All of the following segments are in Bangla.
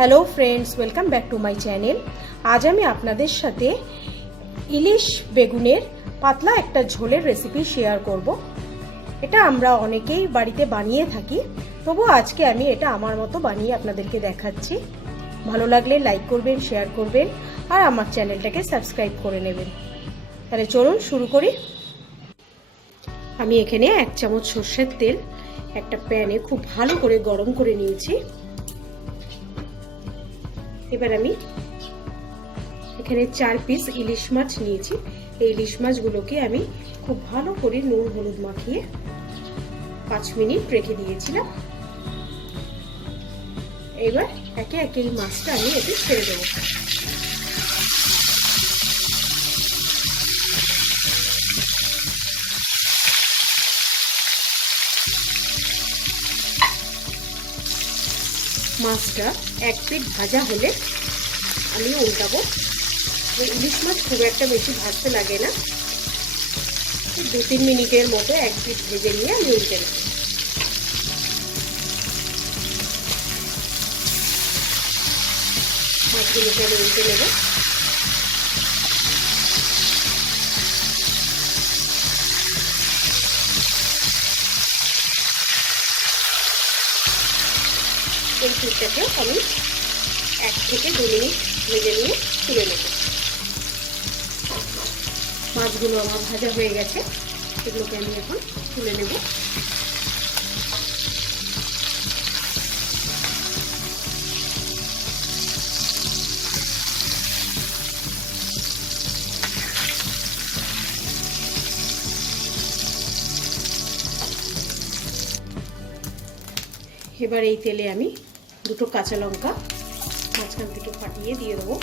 Hello friends, welcome back to my channel. আজ আমি আপনাদের সাথে ইলিশ বেগুনের পাতলা একটা ঝোলের রেসিপি শেয়ার করব। এটা আমরা অনেকেই বাড়িতে বানিয়ে থাকি, তবু আজকে আমি এটা আমার মতো বানিয়ে আপনাদেরকে দেখাচ্ছি। ভালো লাগলে লাইক করবেন, শেয়ার করবেন আর আমার চ্যানেলটাকে সাবস্ক্রাইব করে নেবেন। তাহলে চলুন শুরু করি। আমি এখানে 1 চামচ সর্ষের তেল একটা প্যানে খুব ভালো করে গরম করে নিয়েছি। এবার আমি এখানে 4 পিস ইলিশ মাছ নিয়েছি। এই ইলিশ মাছগুলোকে আমি খুব ভালো করে নুন হলুদ মাখিয়ে 5 মিনিট রেখে দিয়েছিলাম। এবার একে একে এই মাছটা আমি এতে ছেড়ে দেবো। মাছটা 1 পিঠ ভাজা হলে আমি উল্টাবো। ইলিশ মাছ খুব একটা বেশি ভাজতে লাগে না, 2-3 মিনিটের মতো 1 পিঠ ভেজে নিয়ে আমি উল্টে নেব। মাছগুলোকে আমি উল্টে নেব। এই পিঠটাকে আমি 1 থেকে 2 মিনিট ভেজে নিয়ে তুলে নেব। মাছগুলো আমার ভাজা হয়ে গেছে, এগুলোকে আমি এখন তুলে নেব। এবার এই তেলে আমি 2টো কাঁচা লঙ্কা মাঝখান থেকে ফাটিয়ে দিয়ে দেবো।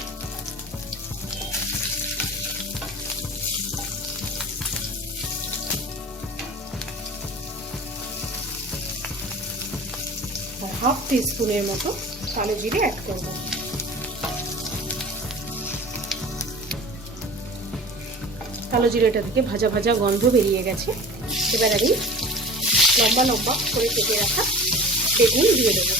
আর 1/2 টিস্পুনের মতো কালো জিরে অ্যাড করব। কালো জিরেটা থেকে ভাজা ভাজা গন্ধ বেরিয়ে গেছে। এবার আমি লম্বা লম্বা করে কেটে রাখা বেগুন দিয়ে দেবো।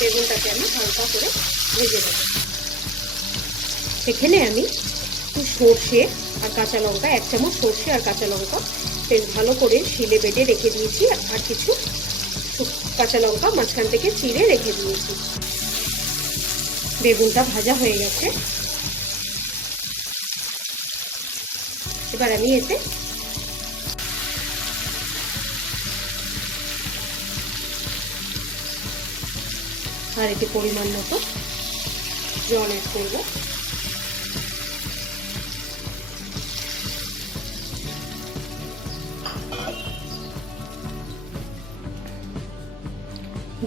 বেগুনটাকে আমি হালকা করে ভেজে দেবো। এখানে আমি সর্ষে আর কাঁচা লঙ্কা, 1 চামচ সর্ষে আর কাঁচা লঙ্কা বেশ ভালো করে শিলে বেটে রেখে দিয়েছি, আর কিছু কাঁচা লঙ্কা মাঝখান থেকে চিড়ে রেখে দিয়েছি। বেগুনটা ভাজা হয়ে গেছে। এবার আমি এতে আর এতে পরিমাণ মতো জল অ্যাড করব।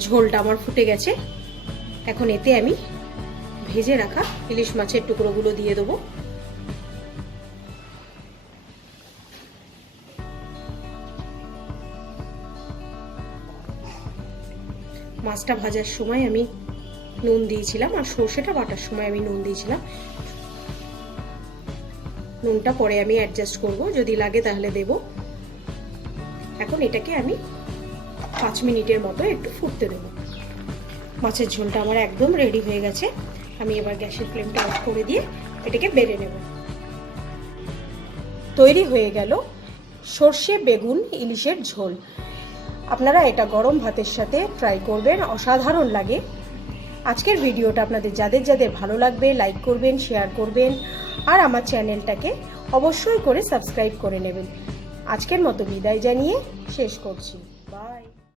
ঝোলটা আমার ফুটে গেছে। এখন এতে আমি ভেজে রাখা ইলিশ মাছের টুকরোগুলো দিয়ে দেবো। মাছটা ভাজার সময় আমি নুন দিয়েছিলাম, আর সর্ষেটা বাটার সময় আমি নুন দিয়েছিলাম। নুনটা পরে আমি অ্যাডজাস্ট করব, যদি লাগে তাহলে দেব। এখন এটাকে আমি 5 মিনিটের মতো একটু ফুটতে দেব। মাছের ঝোলটা আমার একদম রেডি হয়ে গেছে। আমি এবার গ্যাসের ফ্লেমটা অফ করে দিয়ে এটাকে বেড়ে নেব। তৈরি হয়ে গেল সর্ষে বেগুন ইলিশের ঝোল। আপনারা এটা গরম ভাতের সাথে ট্রাই করবেন, অসাধারণ লাগে। আজকের ভিডিওটা আপনাদের যাদের যাদের ভালো লাগবে লাইক করবেন, শেয়ার করবেন আর আমার চ্যানেলটাকে অবশ্যই করে সাবস্ক্রাইব করে নেবেন। আজকের মতো বিদায় জানিয়ে শেষ করছি।